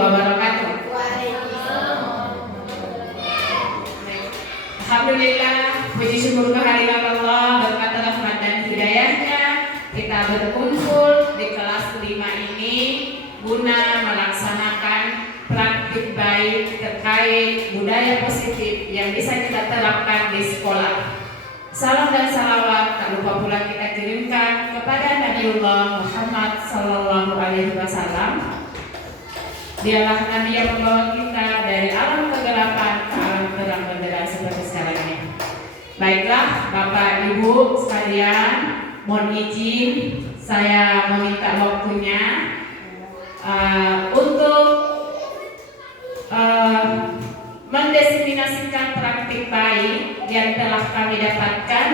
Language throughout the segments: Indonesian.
wabarakatuh. Alhamdulillah, puji syukur kehadirat Allah, berkat rahmat dan hidayahnya kita berkumpul di kelas 5 ini guna melaksanakan praktik baik terkait budaya positif yang bisa kita terapkan di sekolah. Salam dan salawat tak lupa pula kita kirimkan kepada Nabiullah Muhammad Sallallahu Alaihi Wasallam. Dialah Nabi yang membawa kita dari alam kegelapan ke alam terang benderang seperti sekarang ini. Baiklah Bapak Ibu sekalian, mohon izin saya meminta waktunya untuk mendefinisikan praktik baik yang telah kami dapatkan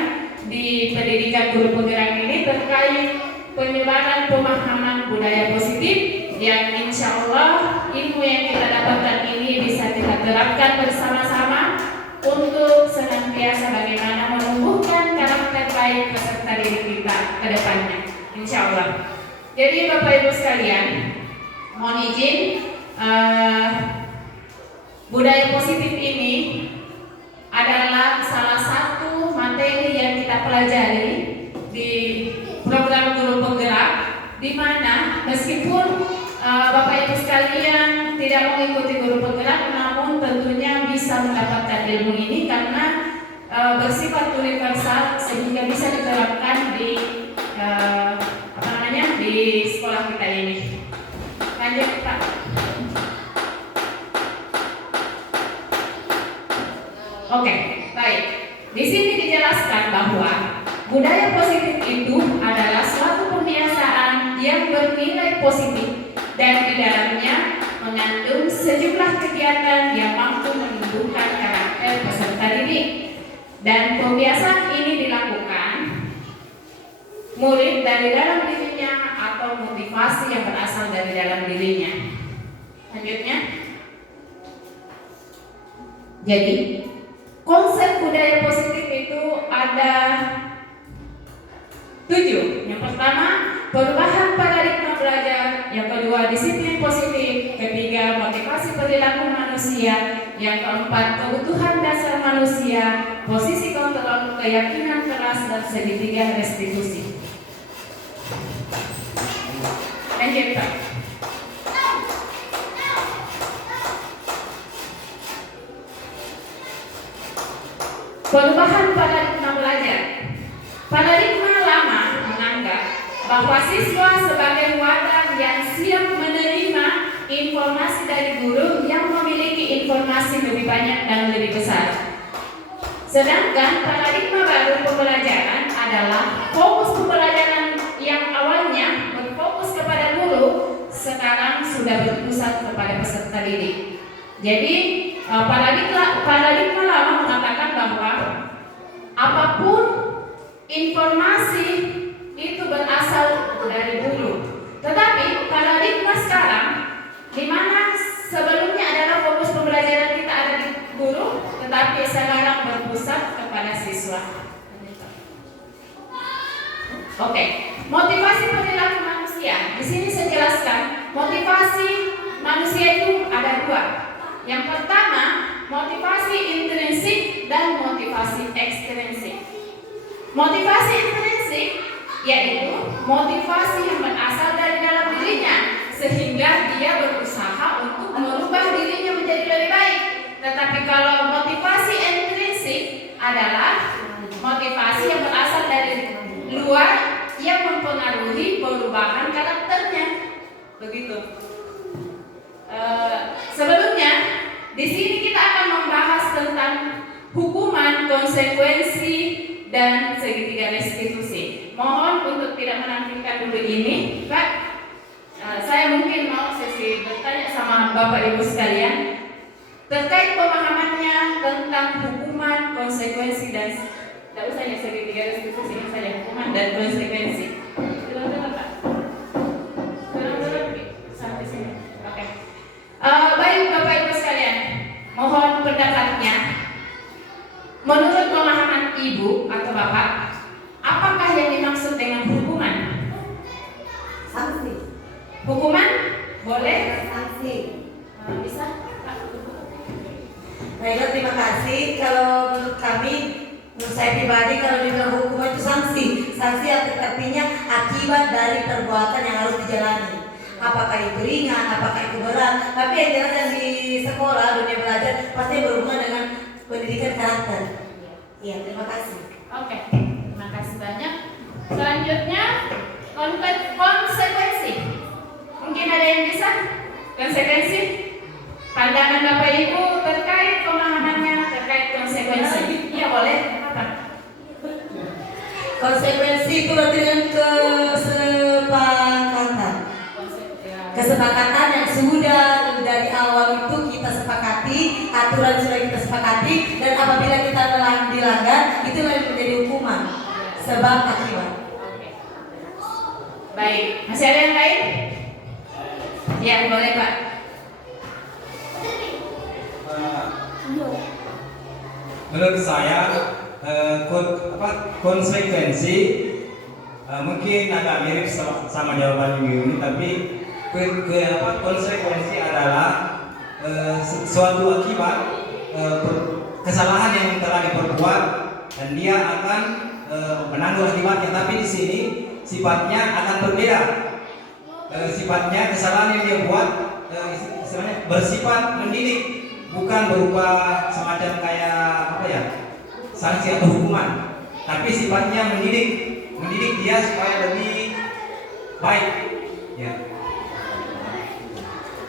di pendidikan guru penggerak ini terkait penyebaran pemahaman budaya positif yang insya Allah ilmu yang kita dapatkan ini bisa kita terapkan bersama-sama untuk senantiasa bagaimana menumbuhkan karakter baik peserta didik kita ke depannya insya Allah. Jadi Bapak Ibu sekalian, mohon izin budaya positif ini adalah salah satu materi yang kita pelajari di program guru penggerak, di mana meskipun Bapak Ibu sekalian tidak mengikuti guru penggerak, namun tentunya bisa mendapatkan ilmu ini karena bersifat universal sehingga bisa diterapkan di di sekolah kita ini. Lanjut Pak. Oke, baik. Di sini dijelaskan bahwa budaya positif itu adalah suatu kebiasaan yang bernilai positif dan di dalamnya mengandung sejumlah kegiatan yang mampu menumbuhkan karakter peserta didik. Dan pembiasaan ini dilakukan murid dari dalam dirinya atau motivasi yang berasal dari dalam dirinya. Lanjutnya. Jadi konsep budaya positif itu ada 7. Yang pertama, perubahan paradigma belajar. Yang kedua, disiplin positif. Ketiga, motivasi perilaku manusia. Yang keempat, kebutuhan dasar manusia. Posisi kontrol, keyakinan keras, dan segitiga restitusi. Lanjut Pak. Perubahan paradigma belajar. Paradigma lama menganggap bahwa siswa sebagai wadah yang siap menerima informasi dari guru yang memiliki informasi lebih banyak dan lebih besar. Sedangkan paradigma baru pembelajaran adalah fokus pembelajaran yang awalnya berfokus kepada guru, sekarang sudah berpusat kepada peserta didik. Jadi paradigma lama mengatakan bahwa apapun informasi itu berasal dari guru. Tetapi paradigma sekarang, di mana sebelumnya adalah fokus pembelajaran kita ada di guru, tetapi sekarang berpusat kepada siswa. Oke, motivasi perilaku manusia. Di sini saya jelaskan motivasi manusia itu ada 2. Yang pertama, motivasi intrinsik dan motivasi ekstrinsik. Motivasi intrinsik yaitu motivasi yang berasal dari dalam dirinya sehingga dia berusaha untuk merubah dirinya menjadi lebih baik. Tetapi kalau motivasi intrinsik adalah motivasi yang berasal dari luar yang mempengaruhi perubahan karakternya. Begitu. Sebelumnya di sini kita akan membahas tentang hukuman, konsekuensi, dan segitiga restitusi. Mohon untuk tidak menampilkan dulu ini, Pak. Saya mungkin mau sesi bertanya sama Bapak Ibu sekalian terkait pemahamannya tentang hukuman, konsekuensi, dan tidak usah ya segitiga restitusi, ini saja hukuman dan konsekuensi. Silakan Pak. Sampai sini. Oke. Baik Bapak Ibu sekalian, mohon pendapatnya. Menurut pemahaman Ibu atau Bapak, apakah yang dimaksud dengan hukuman? Sanksi. Hukuman boleh? Sanksi. Baiklah, terima kasih. Kalau menurut kami, menurut saya pribadi, kalau dibilang hukuman itu sanksi. Sanksi artinya akibat dari perbuatan yang harus dijalani. Apakah itu ringan, apakah itu berat. Tapi yang jelas yang di sekolah, dunia belajar pasti berhubungan dengan pendidikan karakter. Iya, terima kasih. Oke, terima kasih banyak. Selanjutnya konsekuensi. Mungkin ada yang bisa konsekuensi? Pandangan Bapak Ibu terkait pemahamannya terkait konsekuensi. Iya, boleh. Apa? Konsekuensi itu berarti dengan kesepakatan yang sudah dari awal itu kita sepakati, aturan sudah kita sepakati, dan apabila kita dilanggar itu menjadi hukuman sebab akibat. Baik, masih ada yang lain? Ya, boleh Pak. Menurut saya konsekuensi mungkin agak mirip sama jawaban Yuni, tapi konsekuensi adalah suatu akibat kesalahan yang telah diperbuat dan dia akan menanggung akibatnya. Tapi di sini sifatnya akan berbeda. Sifatnya kesalahan yang dia buat istilahnya bersifat mendidik, bukan berupa semacam kayak sanksi atau hukuman, tapi sifatnya mendidik dia supaya lebih baik. Ya.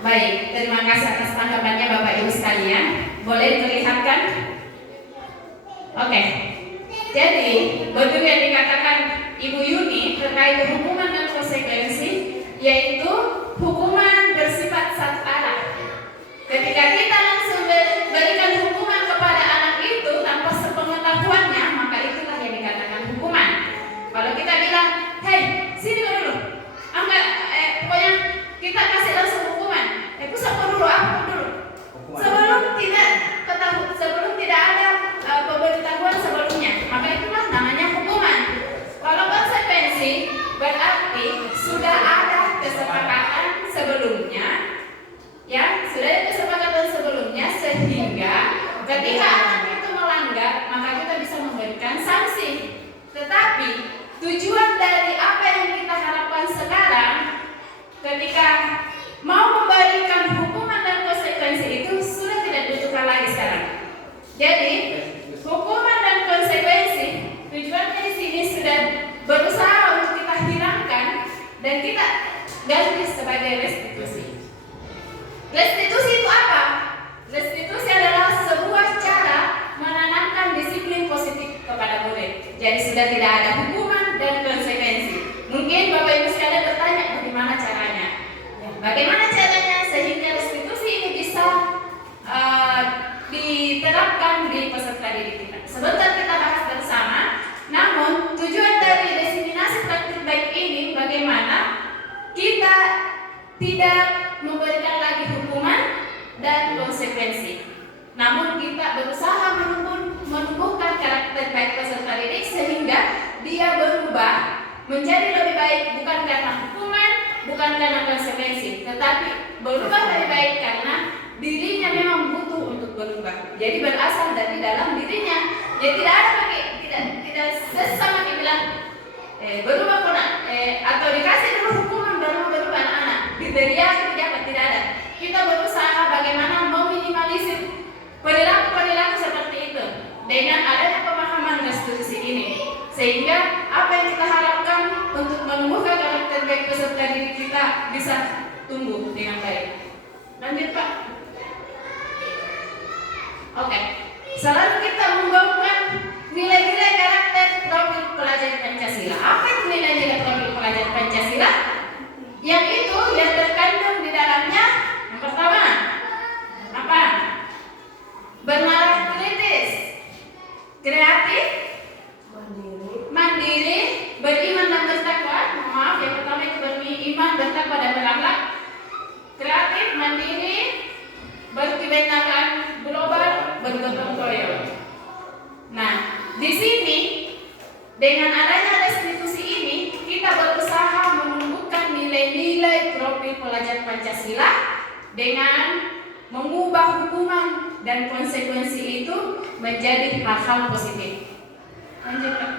Baik, terima kasih atas tanggapannya Bapak Ibu sekalian. Boleh diperlihatkan? Oke. Jadi, betul yang dikatakan Ibu Yuni terkait hukuman dan konsekuensi, yaitu hukuman bersifat satu arah. Ketika kita langsung berikan hukuman kepada anak itu tanpa sepengetahuannya, maka itulah yang dikatakan hukuman. Kalau kita bilang, hei, sini dulu, pokoknya kita kasih langsung hukuman. Pusat dulu, apa dulu? Sebelum tidak ada pemberitahuan sebelumnya, maka itulah namanya hukuman. Kalau konsekuensi berarti sudah ada kesepakatan sebelumnya, ya, sudah ada kesepakatan sebelumnya sehingga ketika anak itu melanggar, maka kita bisa memberikan sanksi. Tetapi tujuan dari apa yang kita harapkan sekarang, ketika mau memberikan hukuman dan konsekuensi itu sudah tidak dibutuhkan lagi sekarang. Jadi hukuman dan konsekuensi tujuannya di sini sudah berusaha untuk kita hilangkan dan kita ganti sebagai restitusi. Restitusi itu apa? Restitusi adalah sebuah cara menanamkan disiplin positif kepada murid. Jadi sudah tidak ada hukuman dan konsekuensi. Mungkin Bapak Ibu sekalian bertanya, bagaimana caranya? Bagaimana caranya sehingga restitusi ini bisa diterapkan di peserta didik kita? Sebentar kita bahas bersama. Namun tujuan dari diseminasi praktik baik ini bagaimana kita tidak memberikan lagi hukuman dan konsekuensi, namun kita berusaha menumbuhkan karakter baik peserta didik sehingga dia berubah menjadi lebih baik, bukan karena hukuman, bukan karena konsekuensi, tetapi berubah lebih baik karena dirinya memang butuh untuk berubah. Jadi berasal dari dalam dirinya. Jadi tidak ada tidak sesama dibilang berubah pun atau dikasih dulu hukuman baru berubah anak-anak. Diberi tidak ada. Kita berusaha bagaimana meminimalisir perilaku seperti itu dengan adanya pemahaman restitusi ini, sehingga apa yang kita harapkan untuk menumbuhkan karakter baik peserta didik kita bisa tumbuh dengan baik. Lanjut Pak. Oke. Selalu kita menggaungkan nilai-nilai karakter profil pelajar Pancasila. Apa itu nilai-nilai profil pelajar Pancasila? Yang itu yang terkandung di dalamnya, yang pertama apa? Bernalar kritis, kreatif, mandiri, beriman dan bertakwa. Maaf, yang pertama itu beriman, bertakwa dan berakhlak. Kreatif, mandiri, berkebenangan global, bergotong royong. Nah, di sini dengan adanya restitusi ini kita berusaha menumbuhkan nilai-nilai profil pelajar Pancasila dengan mengubah hukuman dan konsekuensi itu menjadi hal-hal positif. Lanjut, Pak.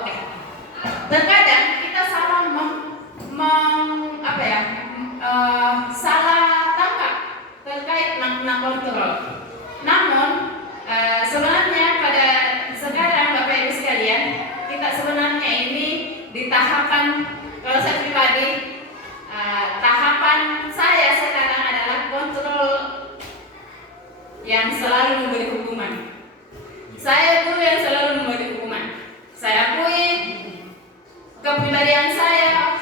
Oke. Terkadang kita salah salah tangkap terkait makna kontrol. Namun sebenarnya pada sekarang Bapak Ibu sekalian, kita sebenarnya ini di tahapan, kalau saya pribadi, tahapan saya sekarang adalah kontrol yang selalu memberi hukuman. Saya guru yang selalu memberi hukuman. Saya akui kepribadian saya,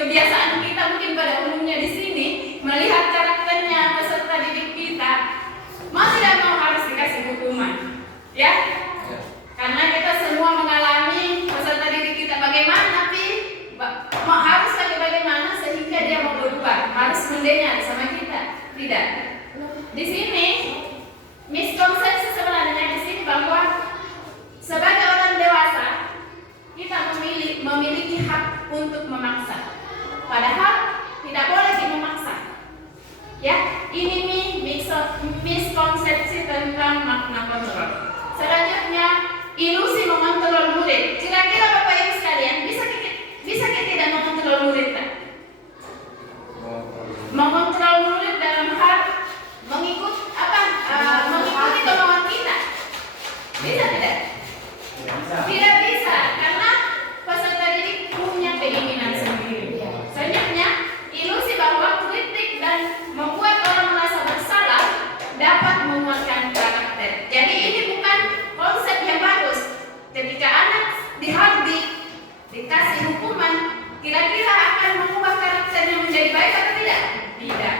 kebiasaan kita mungkin pada umumnya di sini melihat karakternya peserta didik kita, mau tidak mau harus dikasih hukuman, ya? Karena kita semua mengalami peserta didik kita bagaimana, tapi harus bagaimana sehingga dia mau berubah, harus mendengar sama kita, tidak? Di sini miskonsepsi sebenarnya di sini bahwa sebagai orang dewasa kita memiliki hak untuk memaksa. Padahal tidak boleh memaksa. Ya, ini miskonsepsi tentang makna kontrol. Selanjutnya, ilusi mengontrol murid. Kira-kira Bapak Ibu sekalian bisa tidak mengontrol murid tak? Mengontrol murid dalam hal mengikuti kemauan kita. Bisa tidak? Tidak bisa, karena peserta didik punya keinginan sendiri. Selanjutnya, ilusi bahwa kritik dan membuat orang merasa bersalah dapat menguatkan karakter. Jadi ini bukan konsep yang bagus. Ketika anak dikasih hukuman, kira-kira akan mengubah karakternya menjadi baik atau tidak? Tidak.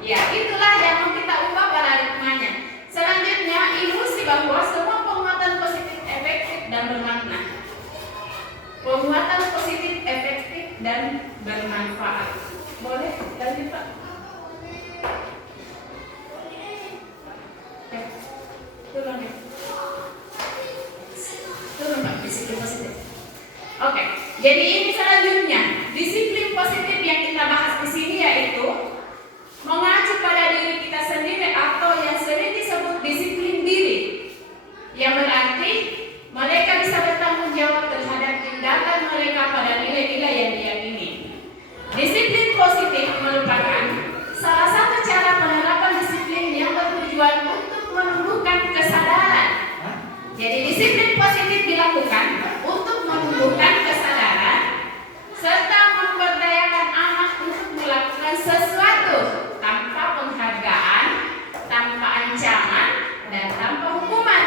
Ya, itulah yang mau kita ubah paradigmanya. Selanjutnya, ilusi bahwa semua penguatan positif efektif dan bermakna. Penguatan positif efektif dan bermanfaat. Boleh lanjut, Pak? Turun ya. Turun, Pak, disiplin positif. Oke, jadi ini selanjutnya disiplin positif yang kita bahas di sini yaitu mengacu pada diri kita sendiri atau yang sering disebut disiplin diri, yang berarti mereka bisa bertanggung jawab terhadap tindakan mereka pada nilai-nilai yang diyakini. Disiplin positif merupakan salah satu cara penerapan disiplin yang bertujuan untuk menumbuhkan kesadaran. Jadi disiplin positif dilakukan untuk menumbuhkan kesadaran serta memberdayakan anak untuk melakukan sesuatu tanpa penghargaan, tanpa ancaman, dan tanpa hukuman.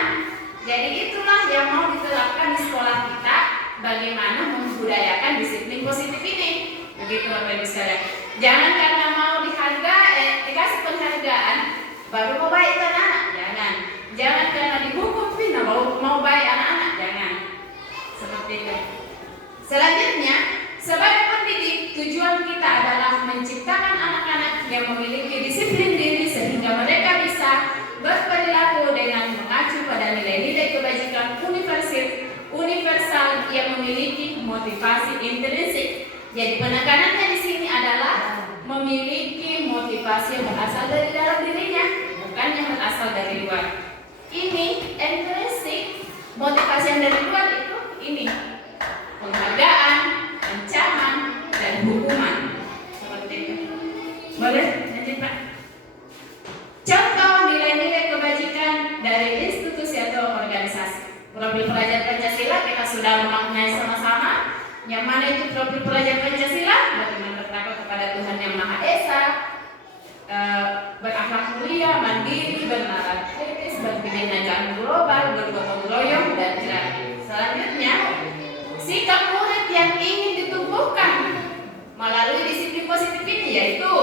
Jadi itulah yang mau diterapkan di sekolah kita, bagaimana membudayakan disiplin positif ini. Begitu Bapak Ibu sekalian. Jangan karena mau dikasih penghargaan baru mau baik ke anak, jangan. Jangan karena dihukum pina mau baik anak-anak, jangan. Seperti itu. Selanjutnya, sebagai pendidik, tujuan kita adalah menciptakan anak-anak yang memiliki disiplin diri sehingga mereka bisa berperilaku dengan mengacu pada nilai-nilai kebajikan universal yang memiliki motivasi intrinsik. Jadi penekanannya di sini adalah memiliki motivasi yang berasal dari dalam dirinya, bukan yang berasal dari luar. Ini intrinsik, motivasi yang dari luar itu ini penghargaan, ancaman, dan hukuman. Seperti itu. Boleh lanjut, Pak? Contoh nilai-nilai kebajikan dari institusi atau organisasi. Profil pelajar Pancasila kita sudah memaknai sama-sama. Yang mana itu profil pelajar Pancasila? Bagaimana bertakwa kepada Tuhan Yang Maha Esa, berakhlak mulia, mandiri, bernalar kritis, berpikir jangan global, bergotong royong, dan kreatif. Selanjutnya, sikap murid yang ingin ditumbuhkan melalui disiplin positif ini yaitu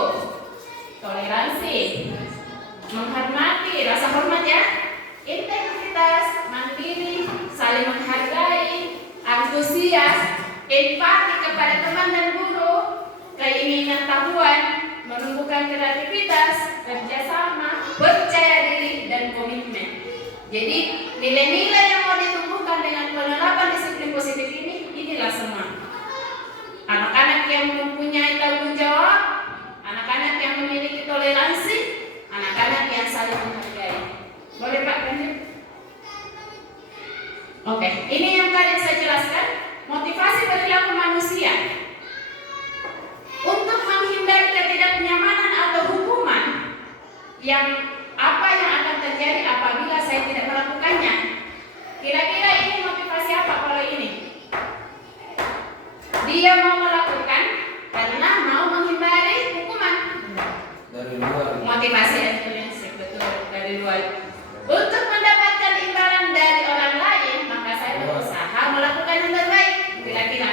toleransi, menghormati, rasa hormat ya, integritas, mandiri, saling menghargai, antusias, empati kepada teman dan guru, keinginan tahuan, menumbuhkan kreativitas, kerjasama, percaya diri, dan komitmen. Jadi nilai-nilai yang mau ditumbuhkan dengan penerapan disiplin positif ini, inilah semua. Anak-anak yang mempunyai Oke, ini yang tadi saya jelaskan, motivasi perilaku manusia untuk menghindari ketidaknyamanan atau hukuman yang apa yang akan terjadi apabila saya tidak melakukannya. Kira-kira ini motivasi apa kalau ini? Dia mau melakukan karena mau menghindari hukuman. Dari luar. Motivasi intrinsik, betul, dari luar. Untuk mendapatkan imbalan dari orang lain, maka saya berusaha melakukan yang terbaik. Kira-kira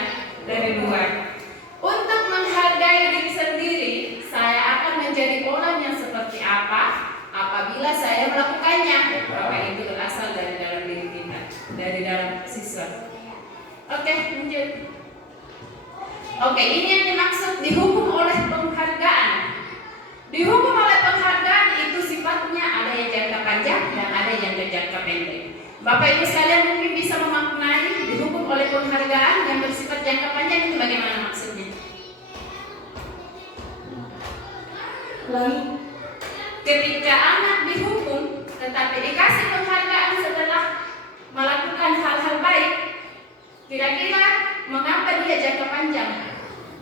dari luar. Untuk menghargai diri sendiri, saya akan menjadi orang yang seperti apa apabila saya melakukannya. Maka itu berasal dari dalam diri kita, dari dalam siswa. Oke, lanjut. Oke, ini yang dimaksud dihukum oleh penghargaan. Dihukum oleh penghargaan itu sifatnya ada yang jangka panjang dan ada yang jangka pendek. Bapak Ibu sekalian mungkin bisa memaknai dihukum oleh penghargaan yang bersifat jangka panjang itu bagaimana maksudnya? Ketika anak dihukum tetapi dikasih penghargaan setelah melakukan hal-hal baik, kira-kira mengapa dia jangka panjang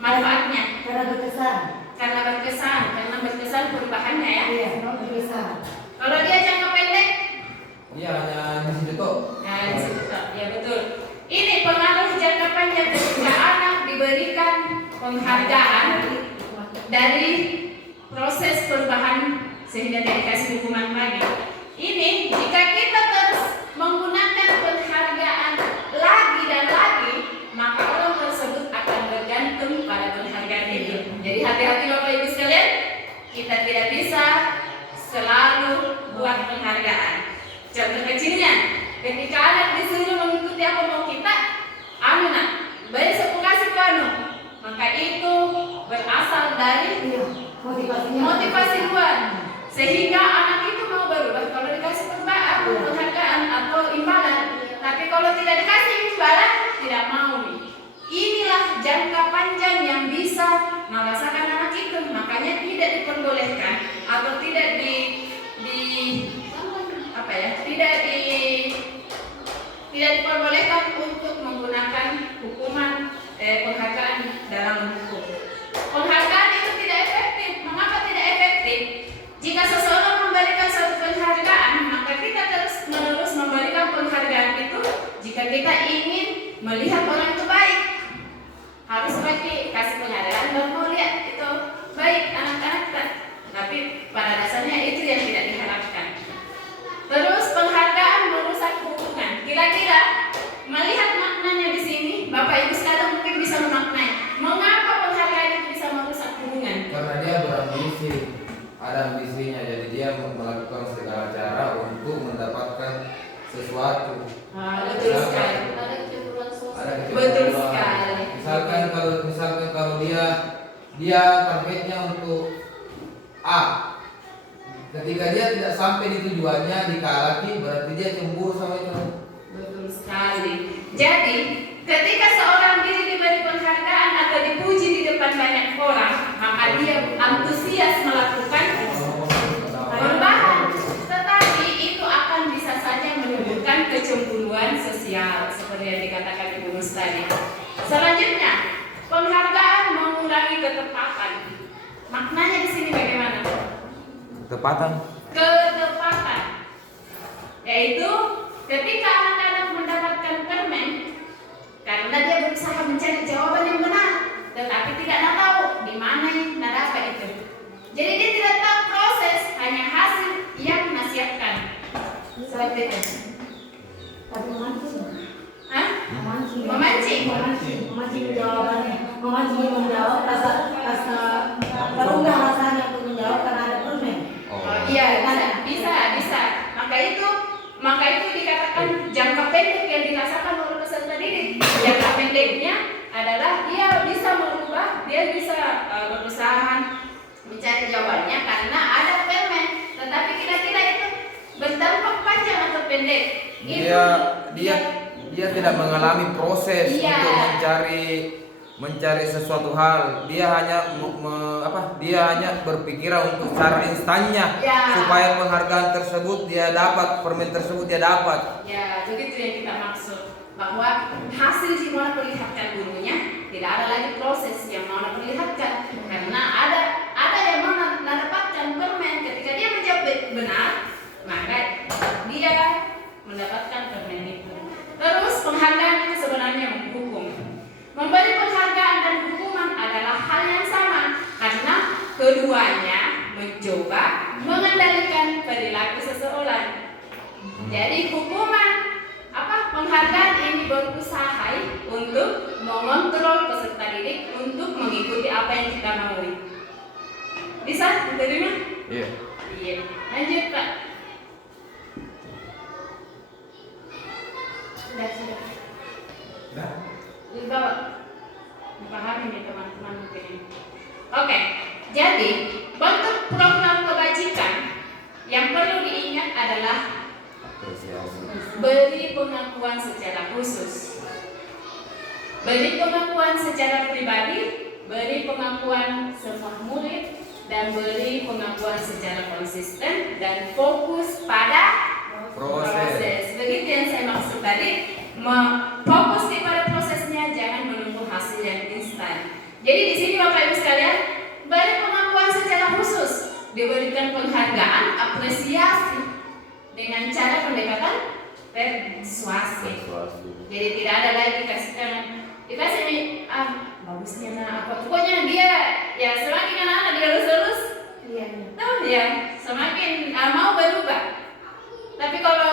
manfaatnya? Karena berkesan. Karena berkesan perubahannya ya. Iya, berkesan. Kalau dia jangka pendek, Iya, hanya di situ kok. nah di situ, ya betul. Ini pengaruh jangka panjang ketika anak diberikan penghargaan dari proses perubahan sehingga dia dikasih hukuman lagi. Ini jika kita terus menggunakan penghargaan lagi dan lagi, maka orang tersebut akan bergantung pada penghargaan itu. Jadi hati-hati Bapak Ibu sekalian, kita tidak bisa selalu buat penghargaan. Contoh kecilnya, ketika anak disuruh mengikuti apa mau kita, anu nak, besok kasih anu, maka itu berasal dari motivasi luar, sehingga anak itu mau berubah kalau dikasih penghargaan atau imbalan. Tapi kalau tidak dikasih imbalan, tidak mau nih. Inilah jangka panjang yang bisa merasakan anak itu. Makanya tidak diperbolehkan atau tidak tidak diperbolehkan untuk menggunakan hukuman penghargaan dalam hukum. Penghargaan itu tidak efektif. Mengapa tidak efektif? Jika seseorang memberikan satu penghargaan, maka kita terus-menerus memberikan penghargaan itu jika kita ingin melihat orang itu baik. Harus lagi kasih penghargaan dan mau lihat itu baik anak-anak kita. Tapi pada dasarnya itu yang tidak diharapkan. Terus penghargaan merusak hubungan. Kira-kira melihat maknanya di sini, Bapak Ibu sekalian mungkin bisa memaknai. Mengapa penghargaan itu bisa merusak hubungan? Karena dia berambisi, ada ambisinya, jadi dia melakukan segala cara untuk mendapatkan sesuatu. Betul sekali. Ada kecenderungan. Betul sekali. Misalkan kalau dia targetnya untuk A, ketika dia tidak sampai di tujuannya dikalaki, berarti dia cemburu sama itu. Betul sekali. Jadi, ketika seorang diri diberi penghargaan atau dipuji di depan banyak orang, maka dia antusias melakukan perubahan. Tetapi itu akan bisa saja menimbulkan kecemburuan sosial, seperti yang dikatakan Ibu Nus tadi. Selanjutnya, penghargaan mengurangi ketepatan. Maknanya di sini bagaimana? Ketepatan. Ketepatan, yaitu ketika anak-anak mendapatkan permen karena dia berusaha mencari jawaban yang benar, tetapi tidak tahu di mana yang dapat itu. Jadi dia tidak tahu proses, hanya hasil yang nasihatkan. Seperti itu. Tapi memancing. Hah? Memancing jawabannya. Memancing menjawab rasa terunggah rasanya untuk menjawab karena ada permen. Iya, bisa. Maka itu dikatakan jangka pendek yang dirasakan oleh peserta didik. Jangka pendeknya adalah dia bisa merubah, dia bisa berusaha mencari jawabannya karena ada permen. Tetapi kira-kira itu berdampak panjang atau pendek? Dia tidak mengalami proses untuk mencari sesuatu hal. Dia hanya berpikiran untuk secara instannya supaya penghargaan tersebut dia dapat, permen tersebut dia dapat. Ya, begitu yang kita maksud. bahwa hasil si mau perlihatkan gurunya, tidak ada lagi proses yang mau perlihatkan, karena ada yang mau mendapatkan permen ketika dia menjawab benar, maka dia mendapatkan permen itu. Terus penghargaan itu sebenarnya menghukum. Memberi penghargaan dan hukuman adalah hal yang sama, karena keduanya mencoba mengendalikan perilaku seseorang. Jadi hukuman penghargaan ini berusaha untuk mengontrol peserta didik untuk mengikuti apa yang kita mau. Bisa diterima? Iya. Iya. Lanjut Pak. Sudah. Nah. Dibawa. Dipahami nih teman-teman mungkin ini. Oke. Jadi bentuk program kebajikan yang perlu diingat adalah beri pengakuan secara khusus, beri pengakuan secara pribadi, beri pengakuan semua murid, dan beri pengakuan secara konsisten dan fokus pada proses. Begitu yang saya maksud tadi, fokus kepada prosesnya, jangan menunggu hasil yang instan. Jadi di sini Bapak Ibu sekalian, beri pengakuan secara khusus, diberikan penghargaan, apresiasi dengan cara pendekatan persuasi. Jadi tidak ada lagi dikasih ini bagusnya apa, pokoknya dia ya semakin anak-anak dia lulus tuh ya semakin mau berubah. Tapi kalau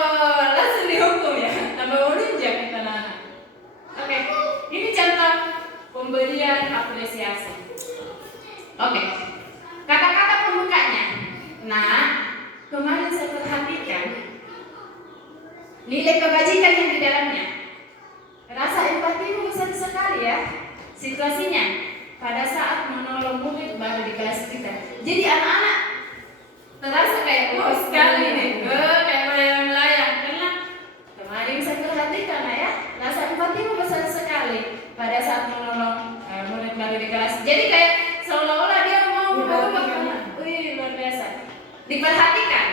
langsung dihukum ya tambah melunjak kita anak-anak. Oke, ini contoh pemberian apresiasi. Oke, kata-kata pembukanya. Nah, kemarin saya perhatikan nilai kebajikan yang di dalamnya. Rasa empatimu besar sekali ya. Situasinya pada saat menolong murid baru di kelas kita. Jadi anak-anak terasa kayak sekali nih, kayak melayang-layang. Karena kemarin saya perhatikan ya, rasa empatimu besar sekali pada saat menolong murid baru di kelas. Jadi kayak seolah-olah dia mau berubah. Wih, luar biasa. Diperhatikan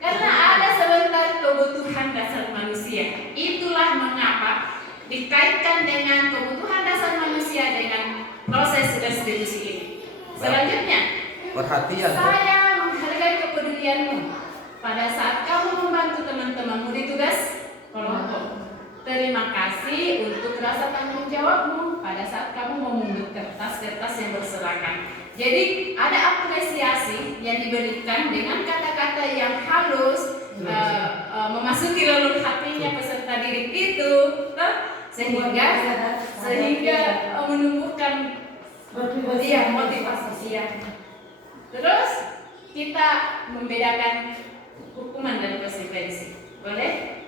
karena ada sebentar kebutuhan dasar manusia. Itulah mengapa dikaitkan dengan kebutuhan dasar manusia dengan proses restitusi ini. Selanjutnya, perhatian. saya menghargai kepedulianmu pada saat kamu membantu teman-temanmu di tugas kelompok. Terima kasih untuk rasa tanggung jawabmu pada saat kamu mengunduh kertas-kertas yang berserakan. Jadi ada apresiasi yang diberikan dengan kata-kata yang halus, memasuki relung hatinya peserta didik itu, sehingga menumbuhkan motivasi. Terus kita membedakan hukuman dan konsekuensi. Boleh?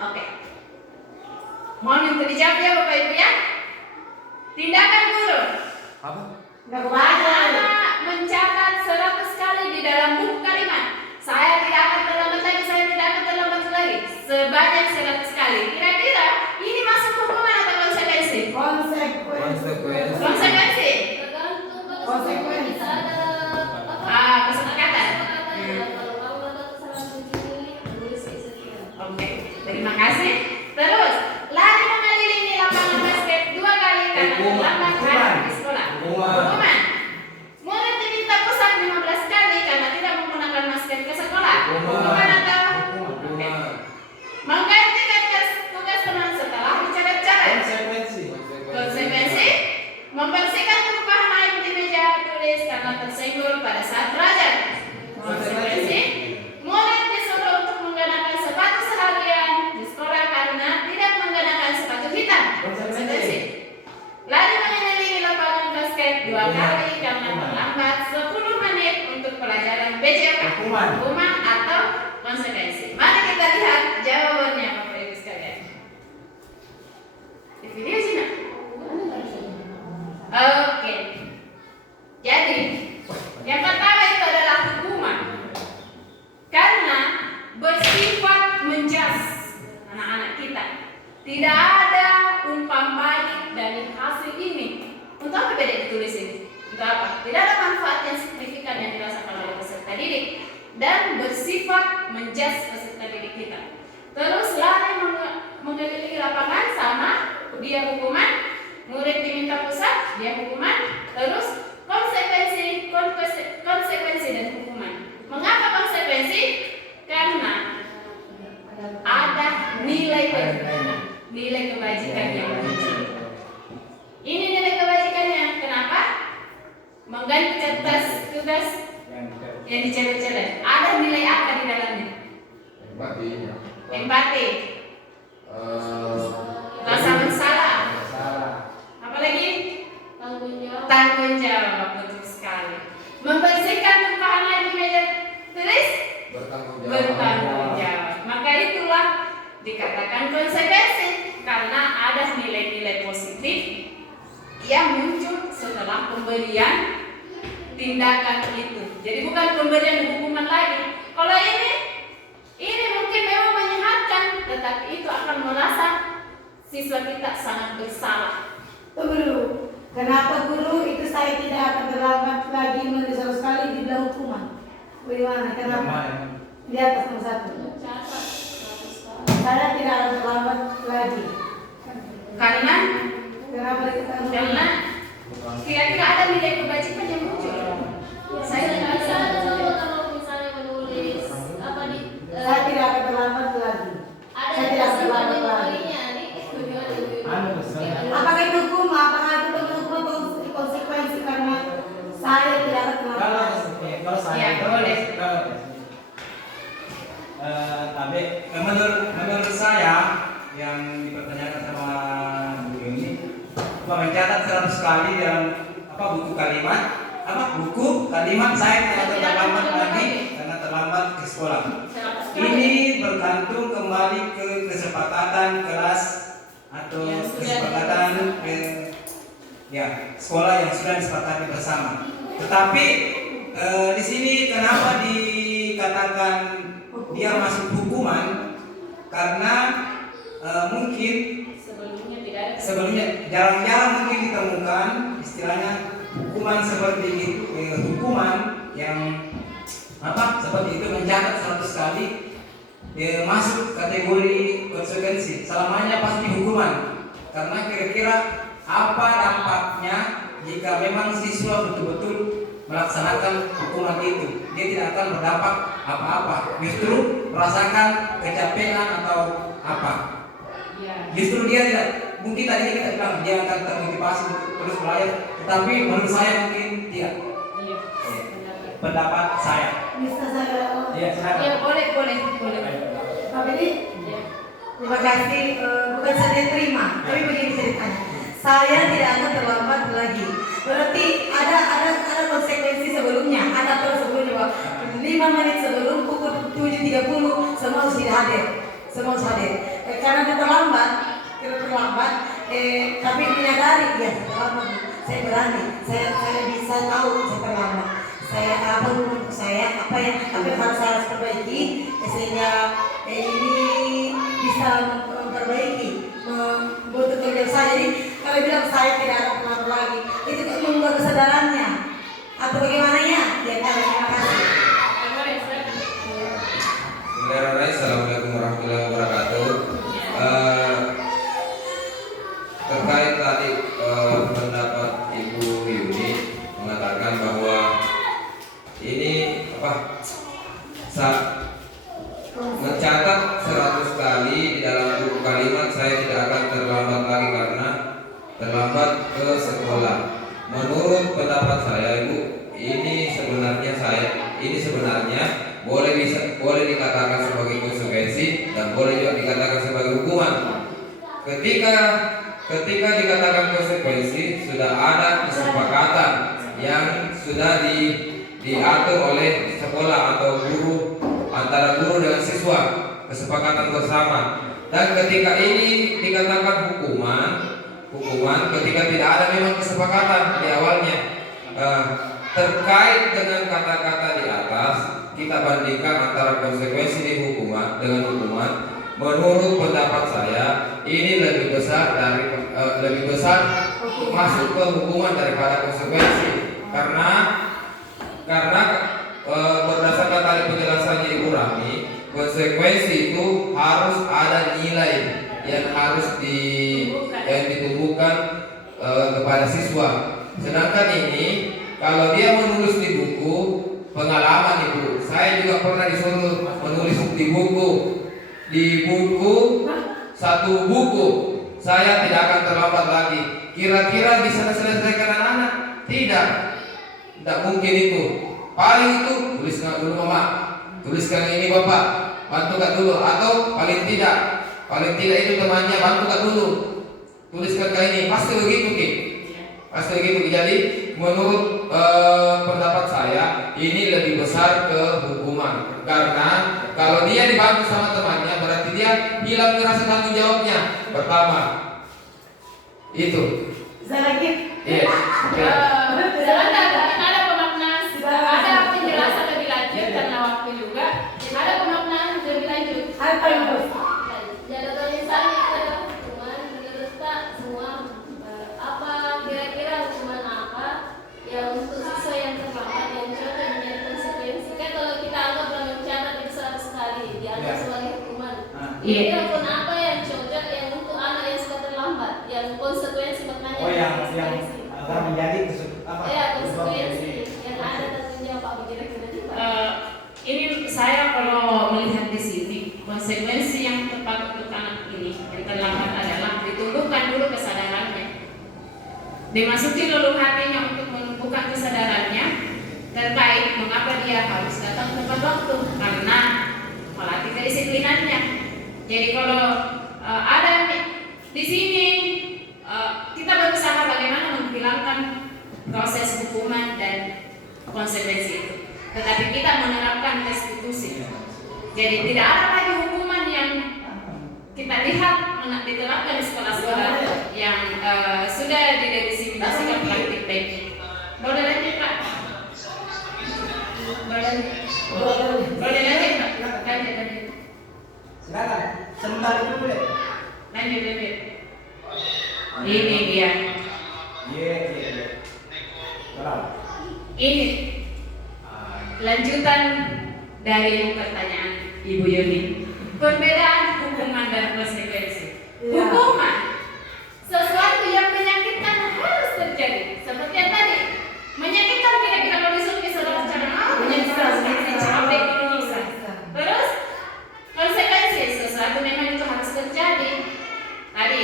Oke. Mohon minta dijawab ya Bapak Ibu ya. Tindakan guru. Apa? Anak-anak mencatat 100 kali di dalam buku kalimat. Saya tidak akan terlambat lagi, saya tidak akan terlambat lagi. Sebanyak 100 kali. Kira-kira ini masuk hukuman atau konsekuensi? Konsekuensi. Kesepakatan. Oke, terima kasih. Terus, lari mengelilingi lapangan basket 2 kali karena terlambat hadir di sekolah. Hukuman. Murid diminta pusat 15 kali karena tidak menggunakan masker ke sekolah. Hukuman atau? Menggantikan tugas teman setelah dicatat-catat. Konsekuensi. Membersihkan tumpahan air di meja tulis karena tersenggol pada saat belajar. Konsekuensi. Murid disuruh untuk menggunakan sepatu seharian di sekolah karena tidak menggunakan sepatu hitam. Konsekuensi. Lari mengelilingi lapangan basket 2 kali karena terlambat 10 menit untuk pelajaran BJK. Hukuman atau konsekuensi. Mari kita lihat jawabannya Bapak Ibu sekalian. Di video sini. Oke. Jadi yang pertama itu adalah hukuman. Karena bersifat menjas anak-anak kita. Tidak ada umpan balik dari hasil ini. Untuk apa beda ditulis ini? Untuk apa? Tidak ada manfaat yang signifikan yang dirasakan oleh peserta didik dan bersifat menjas peserta didik kita. Terus lari mengelilingi lapangan sama dia hukuman, murid diminta pusat dia hukuman, terus konsekuensi dan hukuman. Mengapa konsekuensi? Karena ada nilai kebajikan yang muncul. Ini nilai kebajikannya. Kenapa? Mengganti kertas tugas yang dicoret-coret. Ada nilai apa di dalamnya? Empati. Rasa bersalah. Apalagi? Tanggung jawab. Betul sekali. Membersihkan tumpahan air di meja tulis. Bertanggung jawab. Maka itulah dikatakan konsekuensi, karena ada nilai-nilai positif yang muncul setelah pemberian tindakan itu. Jadi bukan pemberian hukuman lagi. Kalau ini mungkin memang menyehatkan, tetapi itu akan merasa siswa kita sangat bersalah. Tunggu dulu. Kenapa guru itu saya tidak akan terlambat lagi menulis sekali dibilang hukuman? Bagaimana? Kenapa? Di atas nomor 1. Saya tidak akan terlambat lagi. Karena Karena kira-kira ada nilai kebajikan yang muncul. Saya tidak bisa. Kalau misalnya menulis apa di saya tidak akan terlambat lagi. ada Saya tidak akan terlambat lagi. Apakah itu hukum? Apakah itu hukum atau konsekuensi karena saya tidak akan terlambat lagi? Kalau saya Ya, boleh. Tapi menurut saya yang dipertanyakan sama Bu ini mencatat 100 kali dalam buku kalimat saya tidak terlambat lagi karena terlambat ke sekolah. Ini bergantung kembali ke kesepakatan kelas atau kesepakatan sekolah yang sudah disepakati bersama. Tetapi di sini kenapa dikatakan dia masuk hukuman? Karena mungkin sebelumnya jarang-jarang mungkin ditemukan istilahnya hukuman seperti itu, hukuman yang seperti itu mencatat 100 kali masuk kategori konsekuensi. Selamanya pasti hukuman. Karena kira-kira apa dampaknya jika memang siswa betul-betul melaksanakan hukuman itu? Dia tidak akan berdampak apa-apa, justru merasakan kecapean atau apa. Justru dia tidak, mungkin tadi kita bilang dia akan termotivasi untuk terus belajar, tetapi menurut saya mungkin tidak. Pendapat saya. Bisa saya? Iya, silakan. Ya, boleh. Pak Bedi? Terima kasih. Bukan saya terima, tapi begini ceritanya. Saya tidak akan terlambat lagi. Berarti ada konsekuensi sebelumnya. Ada aturan sebelumnya bahwa 5 menit sebelum pukul 7.30 semua harus hadir. Karena kita terlambat, tapi menyadari ya terlambat. Saya berani, saya bisa tahu saya terlambat. Saya untuk saya apa yang harus saya perbaiki sehingga ini bisa memperbaiki membuat kerja saya. Jadi kalau bilang saya tidak akan terlambat lagi, itu kan membuat kesadarannya atau bagaimana ya? Terima kasih. Bismillahirrahmanirrahim. Assalamualaikum warahmatullahi wabarakatuh. Terkait tadi pendapat Ibu Yuni mengatakan bahwa ini mencatat 100 kali di dalam buku kalimat saya tidak akan terlambat lagi karena terlambat ke sekolah. Menurut pendapat saya, Ibu, ini sebenarnya boleh dikatakan sebagai konsekuensi dan boleh juga dikatakan sebagai hukuman. Ketika dikatakan konsekuensi, sudah ada kesepakatan yang sudah diatur oleh sekolah atau guru, antara guru dengan siswa, kesepakatan bersama. Dan ketika ini dikatakan hukuman ketika tidak ada memang kesepakatan di awalnya. Terkait dengan kata-kata di atas, kita bandingkan antara konsekuensi di hukuman dengan hukuman. Menurut pendapat saya, ini lebih besar masuk ke hukuman daripada konsekuensi. Karena berdasarkan tadi penjelasannya Ibu Rami, konsekuensi itu harus ada nilai yang harus ditumbuhkan kepada siswa. Sedangkan ini kalau dia menulis di buku, pengalaman Ibu, saya juga pernah disuruh menulis di buku. Di buku, satu buku, saya tidak akan terlambat lagi. Kira-kira bisa selesaikan anak-anak? Tidak mungkin itu. Paling itu tuliskan dulu mama, tuliskan ini bapak, bantukan dulu. Atau paling tidak itu temannya, bantukan dulu, tuliskan kayak ini. Pasti begitu Ki. Pasti begitu. Jadi menurut pendapat saya ini lebih besar ke hukuman. Karena kalau dia dibantu sama temannya berarti dia hilang rasa tanggung jawabnya. Pertama itu. Iya. Ada pemaknaan, ada penjelasan lebih lanjut karena waktu juga. Ada pemaknaan lebih lanjut. Jadi kalau misalnya ada hukuman, menurut Kak semua apa kira-kira hukuman apa yang untuk siswa yang terlambat yang cocok menjadi konsekuensi? Kan kalau kita anggap dalam mencatat itu 100 kali dianggap sebagai hukuman. Kira-kira hukuman apa yang cocok yang untuk anak yang suka terlambat, yang konsekuensi maknanya? yang akan menjadi konsekuensi yang ada tentunya Pak kira-kira juga. Ini saya kalau melihat di sini konsekuensi yang tepat untuk anak ini yang terlambat adalah ditumbuhkan dulu kesadarannya, dimasuki luluh hatinya untuk menumbuhkan kesadarannya terkait mengapa dia harus datang tepat waktu karena melatih kedisiplinannya. Jadi kalau ada di sini kita berusaha bagaimana menghilangkan proses hukuman dan konsekuensi itu. Tetapi kita menerapkan restitusi. Jadi tidak ada lagi hukuman yang kita lihat diterapkan di sekolah-sekolah yang sudah didefinisikan praktik baiknya. Boleh lanjut Pak? Boleh lanjut Pak? Lanjut. Silakan. Sebentar itu boleh. Lanjut. Ini dia. Iya. Ini lanjutan dari pertanyaan Ibu Yuni. Perbedaan hukuman dan konsekuensi. Hukuman sesuatu yang menyakitkan harus terjadi. Seperti yang tadi, menyakitkan kira-kira kalau disuruh secara menyakitkan capek menyiksa. Terus konsekuensi sesuatu memang itu harus terjadi. Tadi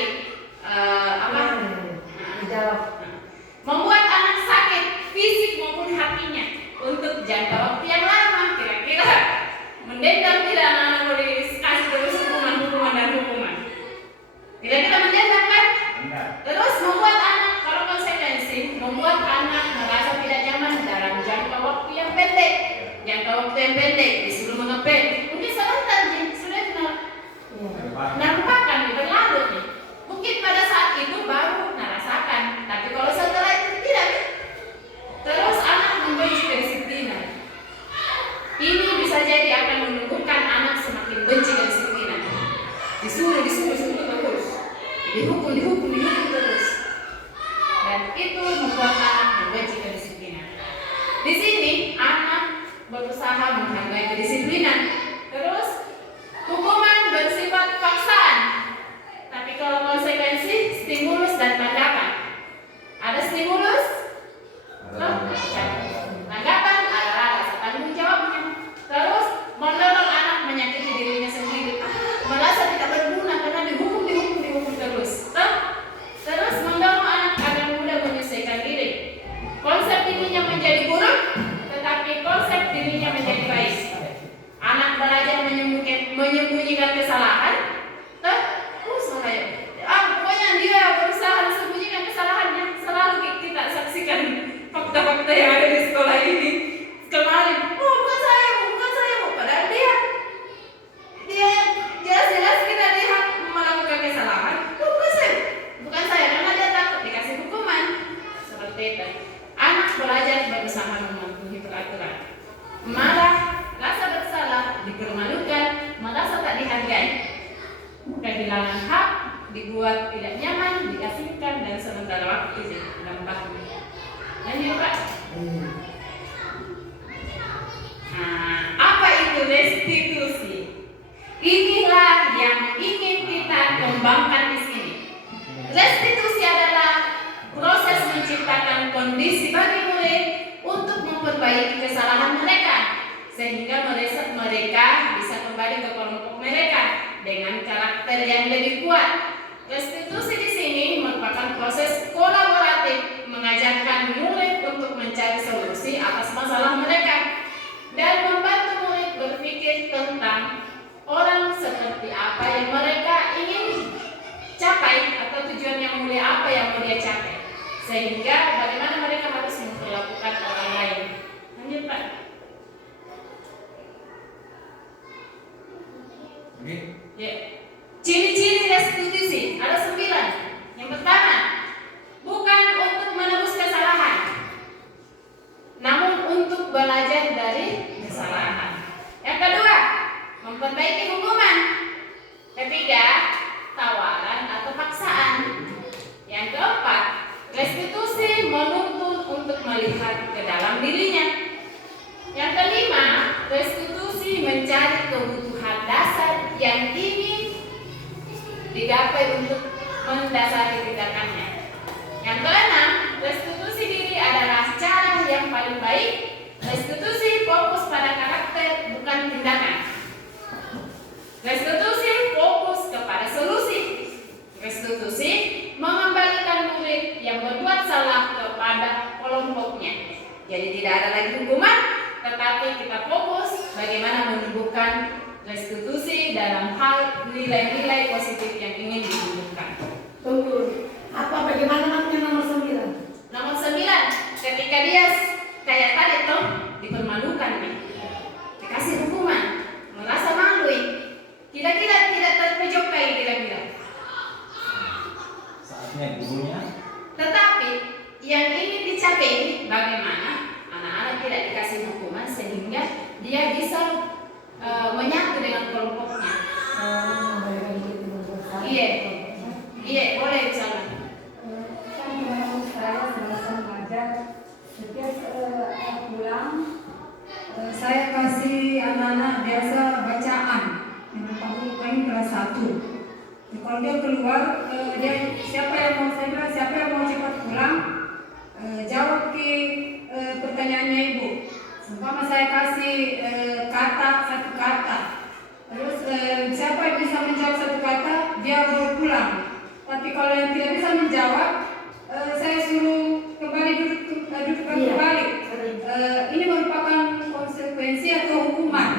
membuat anak sakit fisik maupun hatinya untuk jangka waktu yang lama, kira-kira mendendam tidak anak-anak boleh kasih terus hukuman dan hukuman. Kira-kira mendendam kan? Terus membuat anak, kalau konsekuensi, membuat anak merasa tidak nyaman dalam jangka waktu yang pendek. Disuruh mengepel, mungkin sebentar sudah nampakkan berlalu nih. Mungkin pada saat itu baru merasakan, tapi kalau setelah itu tidak. Terus anak membenci kedisiplinan. Ini bisa jadi akan menumbuhkan anak semakin benci kedisiplinan. Disuruh terus, dihukum terus, dan itu membuat anak membenci kedisiplinan. Di sini anak berusaha menghargai kedisiplinan. Terus hukuman bersifat paksaan. Tapi kalau konsekuensi, stimulus dan tanggapan. Ada stimulus, tanggapan adalah rasa tanggung jawabnya. Terus mendorong anak menyakiti dirinya sendiri, merasa tidak berguna karena dihukum terus. Terus mendorong anak agar mudah menyelesaikan diri. Konsep dirinya menjadi buruk, tetapi konsep dirinya menjadi baik. Anak belajar menyembunyikan kesalahan. Pokoknya dia berusaha sembunyikan kesalahannya. Selalu kita saksikan fakta-fakta yang ada di sekolah ini. Kemarin, bukan saya bu. Padahal dia jelas-jelas kita lihat melakukan kesalahan. Bukan saya, karena dia takut dikasih hukuman. Seperti itu. Anak belajar berusaha mematuhi peraturan. Malah rasa bersalah, dipermalukan, merasa tak dihargai. Kehilangan hak, dibuat tidak nyaman, diasingkan, dan sementara waktu dampaknya. Lanjut Pak. Apa itu restitusi? Inilah yang ingin kita kembangkan sehingga mereka bisa kembali ke kelompok mereka dengan karakter yang lebih kuat. Restitusi di sini merupakan proses kolaboratif mengajarkan murid untuk mencari solusi atas masalah mereka dan membantu murid berpikir tentang orang seperti apa yang mereka ingin capai atau tujuan yang mulia apa yang mulia capai, sehingga bagaimana mereka harus memperlakukan orang lain. Lanjut Pak. Oke. Ya. Ciri-ciri restitusi ada 9. Yang pertama, bukan untuk menebus kesalahan, namun untuk belajar dari kesalahan. Yang kedua, memperbaiki hukuman. Ketiga, tawaran atau paksaan. Yang keempat, restitusi menuntut untuk melihat ke dalam dirinya. Yang kelima, restitusi mencari kebutuhan dasar yang ingin digapai untuk mendasari tindakannya. Yang keenam, restitusi diri adalah cara yang paling baik. Restitusi fokus pada karakter bukan tindakan. Restitusi fokus kepada solusi. Restitusi mengembalikan murid yang berbuat salah kepada kelompoknya. Jadi tidak ada lagi hukuman, tetapi kita fokus bagaimana menumbuhkan restitusi dalam hal nilai-nilai positif yang ingin ditumbuhkan. Tunggu. Bagaimana namanya nomor 9? Nomor 9, ketika dia kayak tadi tuh dipermalukan nih, dikasih hukuman, merasa malu, kira-kira tidak terpojokkan kira-kira. Saatnya gurunya. Tetapi yang ingin dicapai ini bagaimana anak-anak tidak dikasih hukuman sehingga dia bisa menyatu dengan kelompoknya. Iya, boleh misalnya. Kan menurut saya semasa mengajar, setiap pulang saya kasih anak-anak biasa bacaan yang paling kelas 1. Kalau dia keluar, siapa yang mau cepat pulang, jawab ke pertanyaannya ibu. Seumpama saya kasih satu kata, terus siapa yang bisa menjawab satu kata, dia baru pulang. Tapi kalau yang tidak bisa menjawab, saya suruh kembali duduk kembali. Ini merupakan konsekuensi atau hukuman.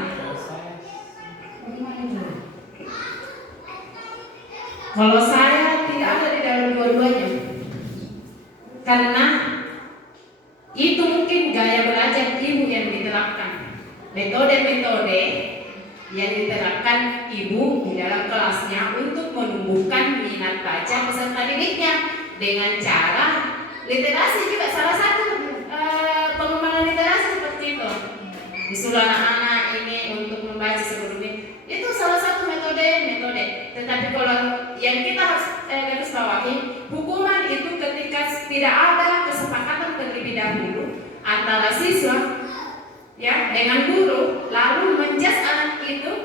Kalau saya tidak ada di dalam dua-duanya, karena itu mungkin gaya belajar ibu yang diterapkan, metode-metode yang diterapkan ibu di dalam kelasnya untuk menumbuhkan minat baca peserta didiknya dengan cara literasi juga salah satu pengembangan literasi seperti itu. Disuruh anak-anak ini untuk membaca sebelumnya, itu salah satu metode. Tetapi kalau yang kita harus garis bawahi, hukuman itu ketika tidak ada kesepakatan terlebih dahulu antara siswa ya dengan guru, lalu menjas anak itu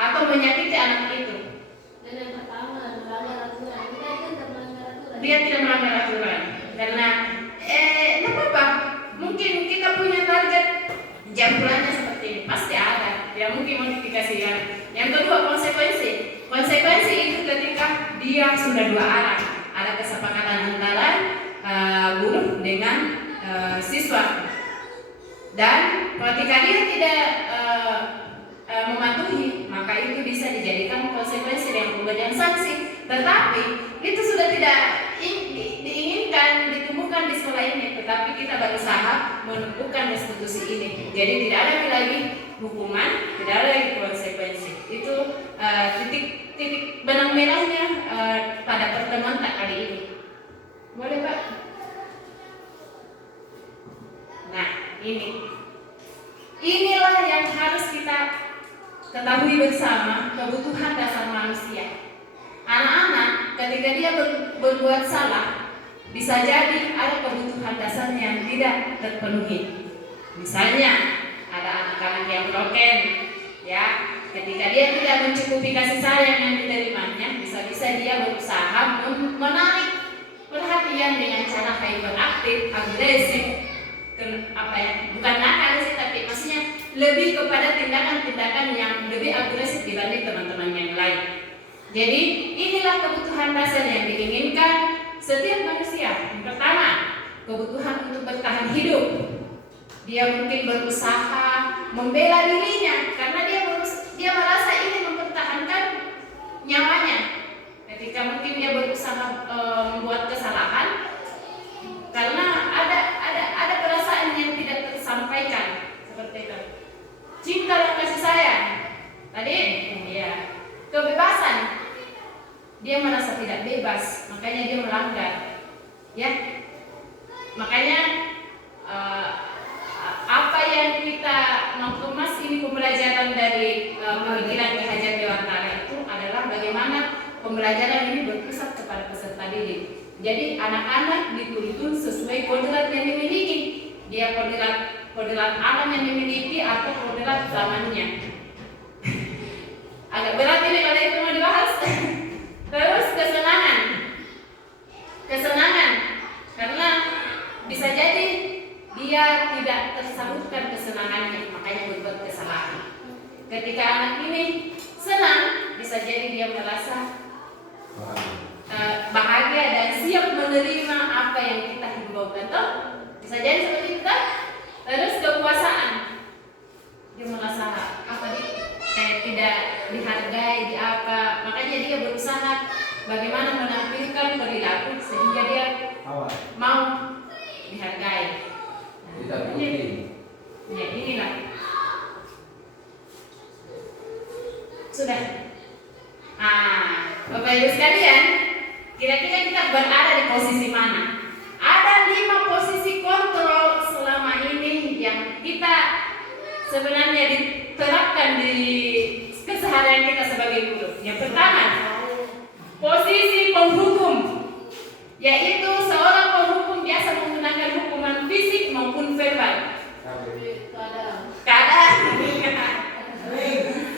atau menyakiti anak itu. Dan yang pertama, melanggar aturan. Kita kan tidak melanggar aturan. Dia tidak melanggar aturan karena tidak apa-apa. Mungkin kita punya target jam pulangnya seperti ini, pasti ada. Ya mungkin modifikasi yang kedua, konsekuensi. Konsekuensi itu ketika dia sudah dua arah, ada kesepakatan antara guru dengan siswa, dan ketika dia tidak mematuhi, maka itu bisa dijadikan konsekuensi dengan pemberian sanksi. Tetapi itu sudah tidak diinginkan ditumbuhkan di sekolah ini, tetapi kita berusaha menumbuhkan restitusi ini. Jadi tidak ada lagi hukuman, tidak ada lagi konsekuensi. Itu titik benang merahnya pada pertemuan kali ini. Boleh Pak? Nah, inilah yang harus kita ketahui bersama, kebutuhan dasar manusia. Anak-anak ketika dia berbuat salah, bisa jadi ada kebutuhan dasarnya yang tidak terpenuhi. Misalnya ada anak-anak yang broken, ya, ketika dia tidak mencukupi kasih sayang yang diterimanya, bisa-bisa dia berusaha menarik perhatian dengan cara hyperaktif, agresif, bukan nakal sih, tapi maksudnya lebih kepada tindakan-tindakan yang lebih agresif dibanding teman-teman yang lain. Jadi inilah kebutuhan dasar yang diinginkan setiap manusia. Yang pertama, kebutuhan untuk bertahan hidup. Dia mungkin berusaha membela dirinya karena dia merasa ingin mempertahankan nyawanya. Ketika mungkin dia berusaha membuat kesalahan karena ada perasaan yang tidak tersampaikan seperti itu. Cinta dan kasih sayang. Tadi ya, kebebasan. Dia merasa tidak bebas, makanya dia melanggar. Ya. Makanya apa yang kita mengemas ini pembelajaran dari pemikiran Ki Hajar Dewantara itu adalah bagaimana pembelajaran ini berpusat kepada peserta didik. Jadi anak-anak dituntun sesuai kodrat yang dimiliki. Dia kodrat alam yang dimiliki atau kodrat zamannya. Agak berat ini kalau itu mau dibahas. Terus kesenangan, karena bisa jadi dia tidak tersalurkan kesenangannya, makanya berbuat kesalahan. Ketika anak ini senang, bisa jadi dia merasa bahagia dan siap menerima apa yang kita himbaukan. Toh bisa jadi seperti itu. Terus kepuasaan, dia merasa kayak tidak dihargai di apa, makanya dia berusaha bagaimana menampilkan perilaku sehingga dia mau dihargai. Tidak penting. Ya inilah. Sudah. Bapak Ibu sekalian, kira-kira kita berada di posisi mana? Ada 5 posisi kontrol selama ini yang kita sebenarnya diterapkan di keseharian kita sebagai guru. Yang pertama, posisi penghukum, yaitu seorang penghukum biasa menggunakan hukuman fisik maupun verbal. Kadang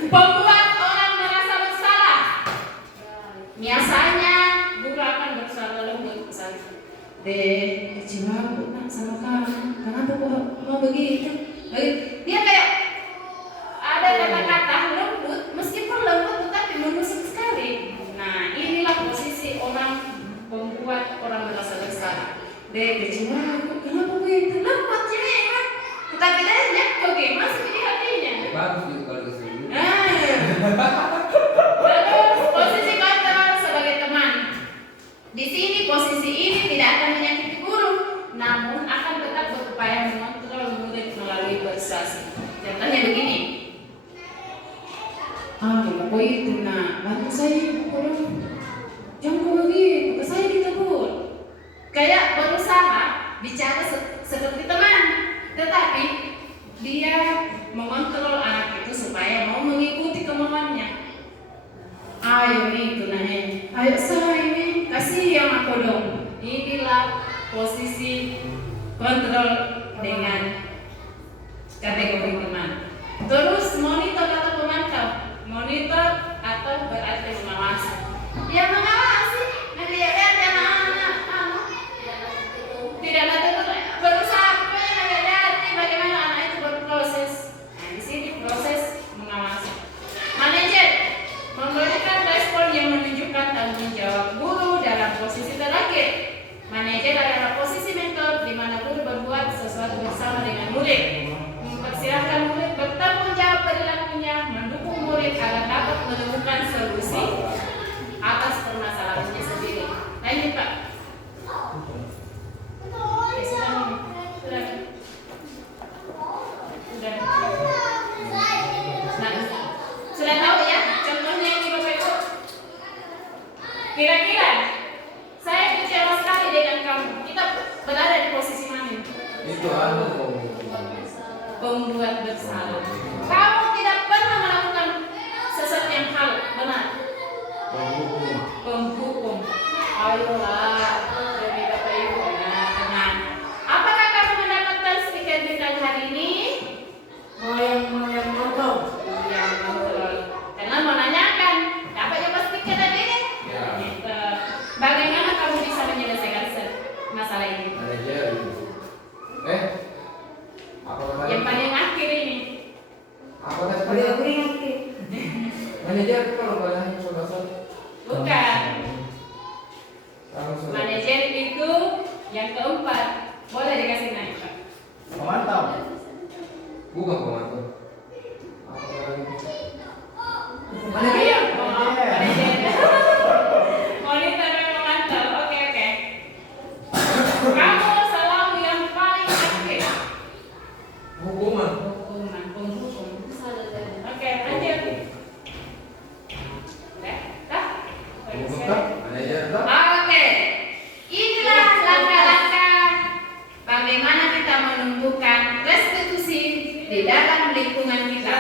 pembuat orang merasa bersalah. Biasanya guru akan bersalah lembut misalnya. Kecil aku nak sama kamu, kenapa kok mau begitu? Dia kayak ada kata-kata lembut, meskipun lembut tetapi menusuk sekali. Nah, inilah posisi orang membuat orang merasa bersalah. Kecil aku, kenapa begitu? Lembut ini kan? Tetapi dia oke, masuk di hatinya. Bagus gitu kalau kesini. Terus posisi kontrol sebagai teman. Di sini posisi ini tidak akan menyakiti guru, namun akan tetap berupaya mengontrol murid melalui persuasi. Contohnya begini. Bapak itu nak bantu saya pukul. Jangan kau begitu, ke saya ditegur. Kayak berusaha bicara seperti teman, tetapi dia mengontrol anak itu supaya mau mengikuti kemauannya. Ayo itu nanya, ayo saya ini kasih yang aku dong. Inilah posisi kontrol dengan kategori teman. Terus monitor atau pemantau. Monitor atau berarti mengawasi. Yang mengawasi, melihat anak-anak tidak ada berusaha bagaimana anak itu berproses. Nah, di sini proses mengawasi. Manajer memberikan respon yang menunjukkan tanggung jawab guru dalam posisi terakhir. Manajer adalah posisi mentor di mana guru berbuat sesuatu bersama dengan murid, mempersilahkan murid bertanggung jawab perilakunya, mendukung murid agar dapat menemukan solusi atas permasalahannya sendiri. Lanjut Pak. Sudah tahu ya contohnya ini Bapak Ibu. Kira-kira saya kecewa sekali dengan kamu. Kita berada di posisi mana? Itu Pembuat bersalah. Kamu tidak pernah melakukan sesuatu yang hal benar. Penghukum. Ayolah demi Bapak Ibu. Tenang. Apakah kamu mendapatkan stiker bintang hari ini? Moyang motor. Yang kontrol. Karena mau nanyakan, dapat juga stiker tadi? Ya. Gitu. Bagaimana kamu bisa menyelesaikan masalah ini? Manajer. Apa katanya? Yang paling akhir ini, Bukan pemantau. Apa lagi? Ayo, monitor dan memantau. Oke. Kamu selalu yang paling aktif. Hukuman. Hukuman, penghukum. Saudara. Oke, lanjut. Dah? Bukan. Ada ya. Oke. Inilah langkah-langkah bagaimana kita menumbuhkan restitusi di dalam lingkungan kita.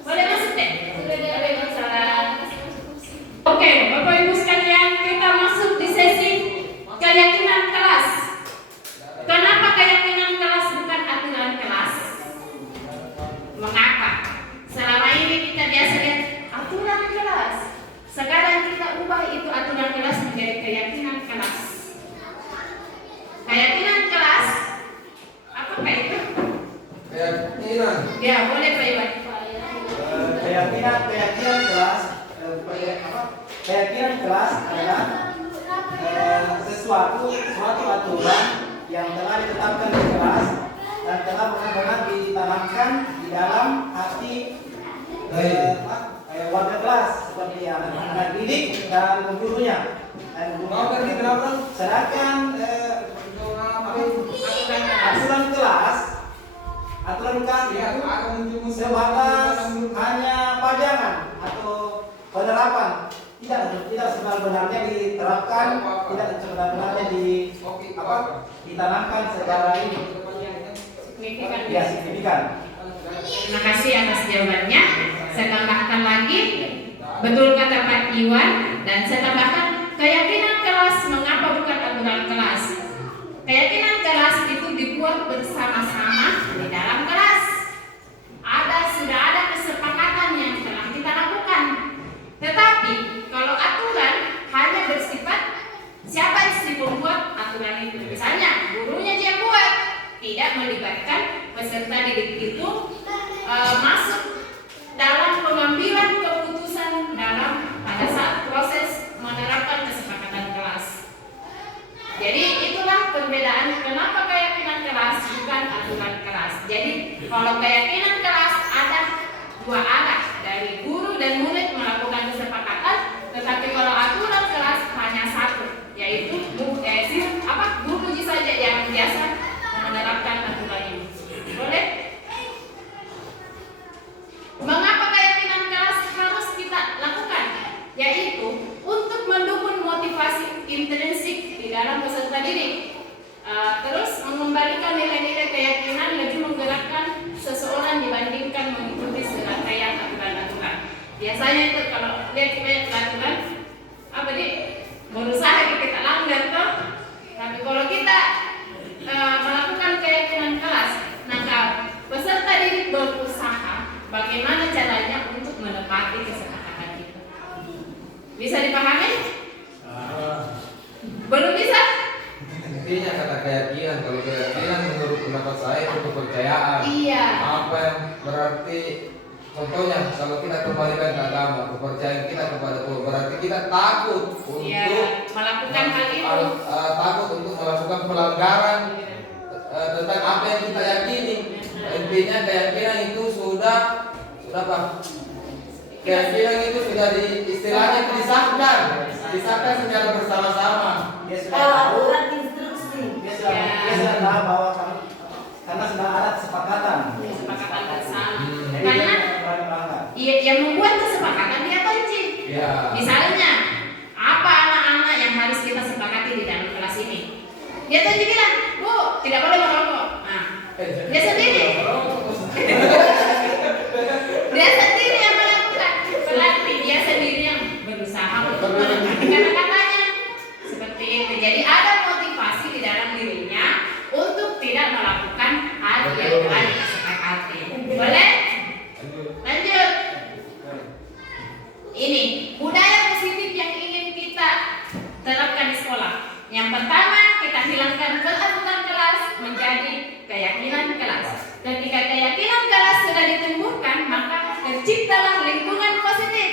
Boleh masuk deh? Waalaikumsalam. Oke, Bapak Ibu sekalian, kita masuk di sesi keyakinan kelas. Kenapa keyakinan kelas bukan aturan kelas? Mengapa? Selama ini kita biasa lihat aturan kelas. Sekarang kita ubah itu aturan kelas menjadi keyakinan kelas. Keyakinan kelas, apakah itu? Keyakinan. Ya, boleh Pak Iwan. Keyakinan kelas keyakinan kelas adalah suatu aturan yang telah ditetapkan di kelas dan telah benar-benar ditanamkan di dalam hati warga kelas seperti anak-anak didik dan gurunya. Sedangkan aturan kelas itu sebatas hanya pajangan atau penerapan, tidak sebenarnya diterapkan, tidak sebenarnya ditanamkan secara ini signifikan. Terima kasih atas jawabannya. Saya tambahkan lagi, betul kata Pak Iwan, dan saya tambahkan keyakinan kelas. Mengapa bukan aturan kelas? Keyakinan kelas itu dibuat bersama-sama di dalam kelas. Sudah ada kesepakatan yang telah kita lakukan. Tetapi kalau aturan hanya bersifat siapa si pembuat aturan itu, misalnya gurunya dia buat, tidak melibatkan peserta didik itu masuk dalam pengambilan keputusan pada saat proses menerapkan kesepakatan kelas. Jadi itulah perbedaan kenapa keyakinan kelas bukan aturan kelas. Jadi kalau keyakinan kelas ada dua arah, dari guru dan murid melakukan kesepakatan, tetapi kalau aturan kelas hanya satu, yaitu guru saja yang biasa menerapkan aturan ini. Boleh? Mengapa keyakinan kelas harus kita lakukan? Yaitu untuk mendukung motivasi intrinsik di dalam peserta didik. Terus mengembalikan nilai-nilai keyakinan lebih menggerakkan seseorang dibandingkan mengikuti serangkaian aturan-aturan. Biasanya itu kalau lihat aturan, berusaha kita langgar toh. Tapi kalau kita melakukan keyakinan kelas, maka peserta didik berusaha bagaimana caranya untuk menepati kesepakatan itu. Bisa dipahami? Belum bisa? Intinya kata keyakinan, kalau keyakinan menurut pendapat saya itu kepercayaan. Iya. Apa yang berarti, contohnya kalau kita kembalikan ke agama, kepercayaan kita kepada Tuhan, berarti kita takut untuk melakukan hal itu. Takut untuk melakukan pelanggaran tentang apa yang kita yakini. Intinya keyakinan itu sudah apa? Keyakinan itu sudah istilahnya disahkan secara bersama-sama. Aturan instruksi. Dia sudah tahu bahwa karena sudah ada kesepakatan bersama. Jadi Karena dia yang membuat kesepakatan dia kunci. Ya. Misalnya, apa anak-anak yang harus kita sepakati di dalam kelas ini? Dia tunjuk bilang, Bu, tidak boleh merokok. Nah, dia sendiri. Dia sendiri yang melakukan. Berarti dia sendiri yang berusaha untuk menepati kata-katanya. Seperti itu. Jadi ada motivasi di dalam dirinya untuk tidak melakukan hal yang telah disepakati. Boleh? Lanjut. Ini budaya positif yang ingin kita terapkan di sekolah. Yang pertama, kita hilangkan keaturan kelas menjadi keyakinan kelas. Ketika keyakinan kelas sudah ditumbuhkan, maka terciptalah lingkungan positif.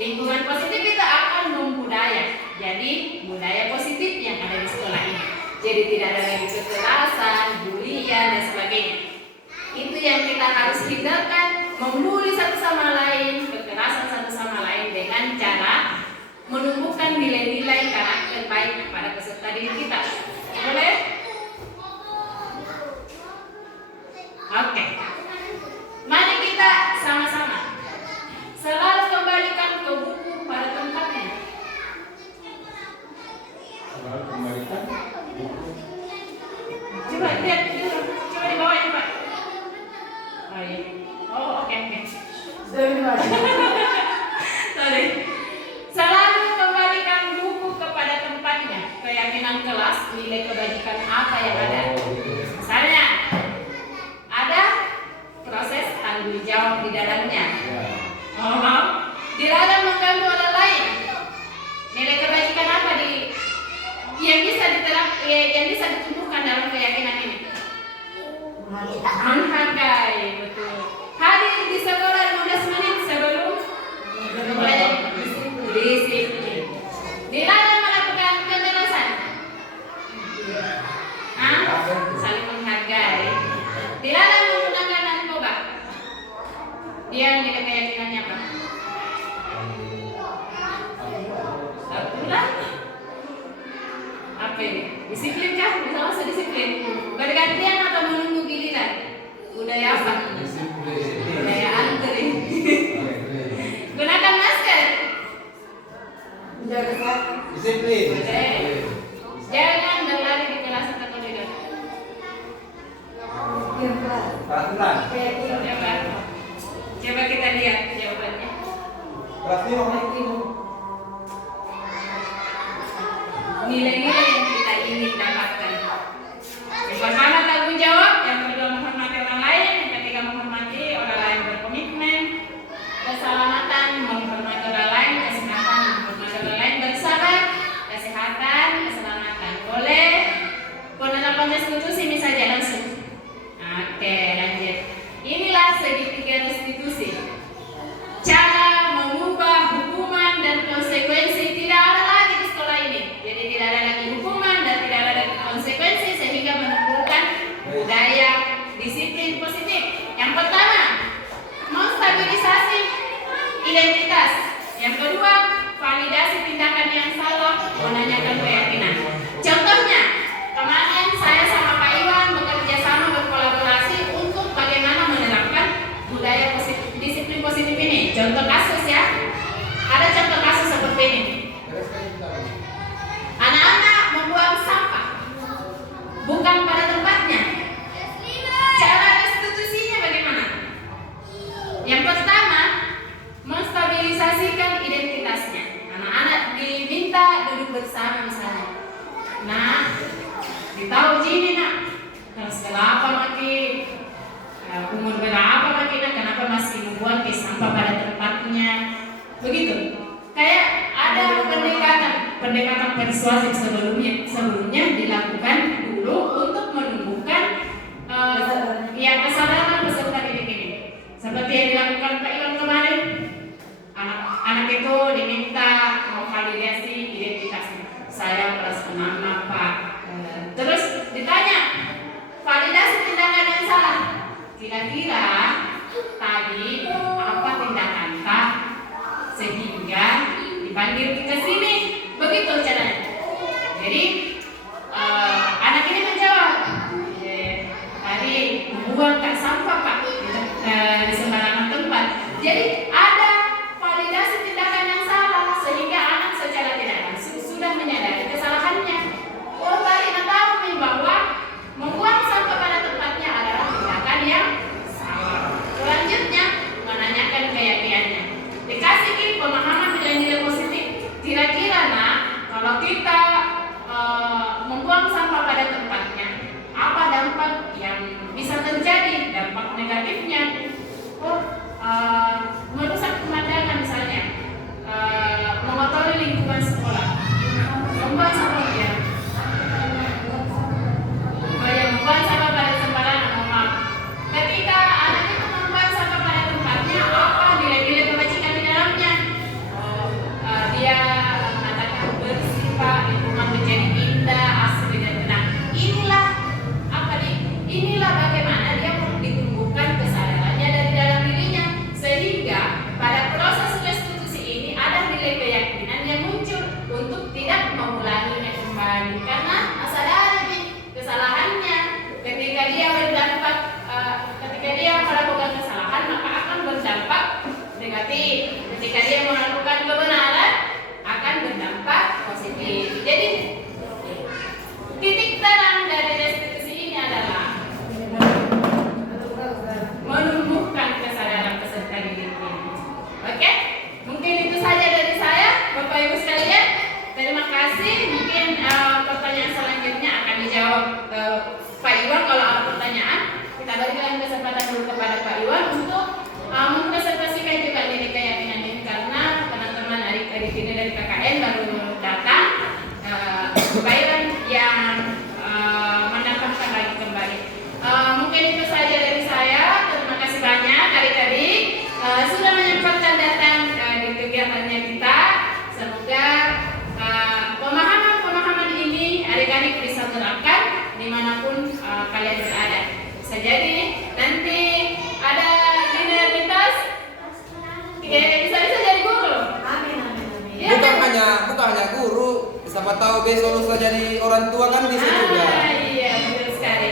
Lingkungan positif itu akan membudaya. Jadi budaya positif yang ada di sekolah ini. Jadi tidak ada lagi kekerasan, bulian dan sebagainya. Itu yang kita harus hindarkan, membuli satu sama lain, kekerasan satu sama lain dengan cara menumbuhkan nilai-nilai karakter baik pada peserta didik kita. Boleh? Oke. Mari kita sama-sama selalu kembalikan ke buku pada tempatnya. Coba lihat, coba di bawah Pak. Oh iya. Oh oke. Sorry. Selalu kembalikan buku kepada tempatnya. Keyakinan kelas, nilai kebajikan apa yang ada. Misalnya, ada proses tanggung jawab di dalamnya. Dilarang mengganggu orang lain. Nilai kebajikan apa yang bisa ditumbuhkan dalam keyakinan ini? Menghargai, betul. Hadir di sekolah 15 menit sebelum belajar. Disiplin. Dilarang melakukan kekerasan. Saling menghargai. Dilarang menggunakan narkoba. Dia nilai keyakinannya apa? Satulah. Apa ini? Disiplin kah? Bisa masuk disiplin. Bergantian atau menunggu giliran? Budaya apa? Budaya antri. Gunakan masker. Disiplin. Jangan berlari di kelas atau tidak. Peraturan. Coba kita lihat jawabannya. Nilai-nilai yang kita ingin dapatkan. Yang pertama tanggung jawab, yang kedua menghormati orang lain, yang ketiga menghormati orang lain berkomitmen, keselamatan, menghormati orang lain, kesehatan, menghormati orang lain bersabar, kesehatan, keselamatan. Boleh penerapan restitusi misalnya langsung. Oke, lanjut. Inilah segitiga restitusi. Cara mengubah hukuman dan konsekuensi tidak ada lagi di sekolah ini. Jadi tidak ada lagi hukuman dan tidak ada lagi konsekuensi sehingga menimbulkan budaya disiplin positif. Yang pertama, menstabilisasi identitas. Yang kedua, validasi tindakan yang salah, menanyakan keyakinan. Contohnya, kemarin saya sama Pak Iwan bekerja sama berkolaborasi untuk bagaimana menerapkan budaya disiplin positif ini. Contoh kasus ya, ada contoh kasus seperti ini. Anak-anak membuang sampah bukan pada tempatnya. Cara restitusinya bagaimana? Yang pertama, menstabilisasikan identitasnya. Anak-anak diminta duduk bersama misalnya. Nah, ditahu gini nak, kelas berapa makin, umur berapa makin, kenapa masih membuang sampah pada tempatnya? Begitu. Kayak ada pendekatan persuasif sebelumnya dilakukan dulu untuk menumbuhkan kesadaran peserta didik ini. Seperti yang dilakukan Pak Iwan kemarin, anak itu diminta memvalidasi identitasnya. Saya kelas 6 Pak. Terus ditanya validasi tindakan yang salah. Kira-kira tadi apa tindakan Kak sehingga dipanggil ke sini? Begitu caranya. Jadi anak ini menjawab, tadi membuang sampah Pak di sembarangan tempat. Jadi ada validasi tindakan yang salah sehingga anak secara tidak langsung sudah menyadari kesalahannya. Oh tadi tahu bahwa membuang sampah pada tempatnya adalah tindakan yang salah. siapa tahu besok lusa jadi orang tua kan bisa juga. Iya, betul sekali.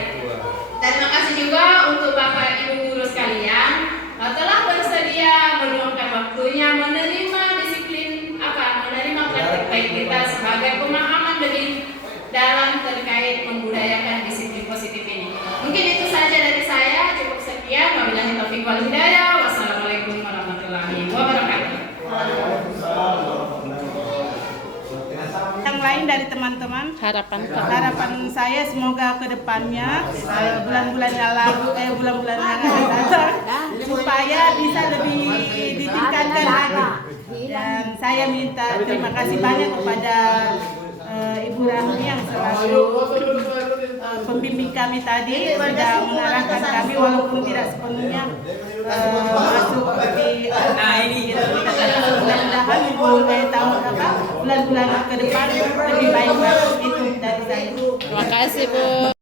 Terima kasih juga untuk Bapak Ibu guru sekalian telah bersedia meluangkan waktunya menerima disiplin menerima praktik baik kita sebagai pemahaman lebih dalam terkait membudayakan disiplin positif ini. Mungkin itu saja dari saya. Cukup sekian. Wabillahi taufiq wal hidayah. Wassalamualaikum warahmatullahi wabarakatuh. Yang lain dari teman-teman, harapan saya semoga kedepannya bulan-bulan yang akan datang supaya bisa lebih ditingkatkan lagi. Dan saya minta terima kasih banyak kepada Ibu Rahmi yang selalu pembimbing kami tadi sudah mengarahkan kami walaupun tidak sepenuhnya masuk di ini. Mudah-mudahan bulan-bulan ke depan lebih baik lagi itu dari saya. Terima kasih Bu.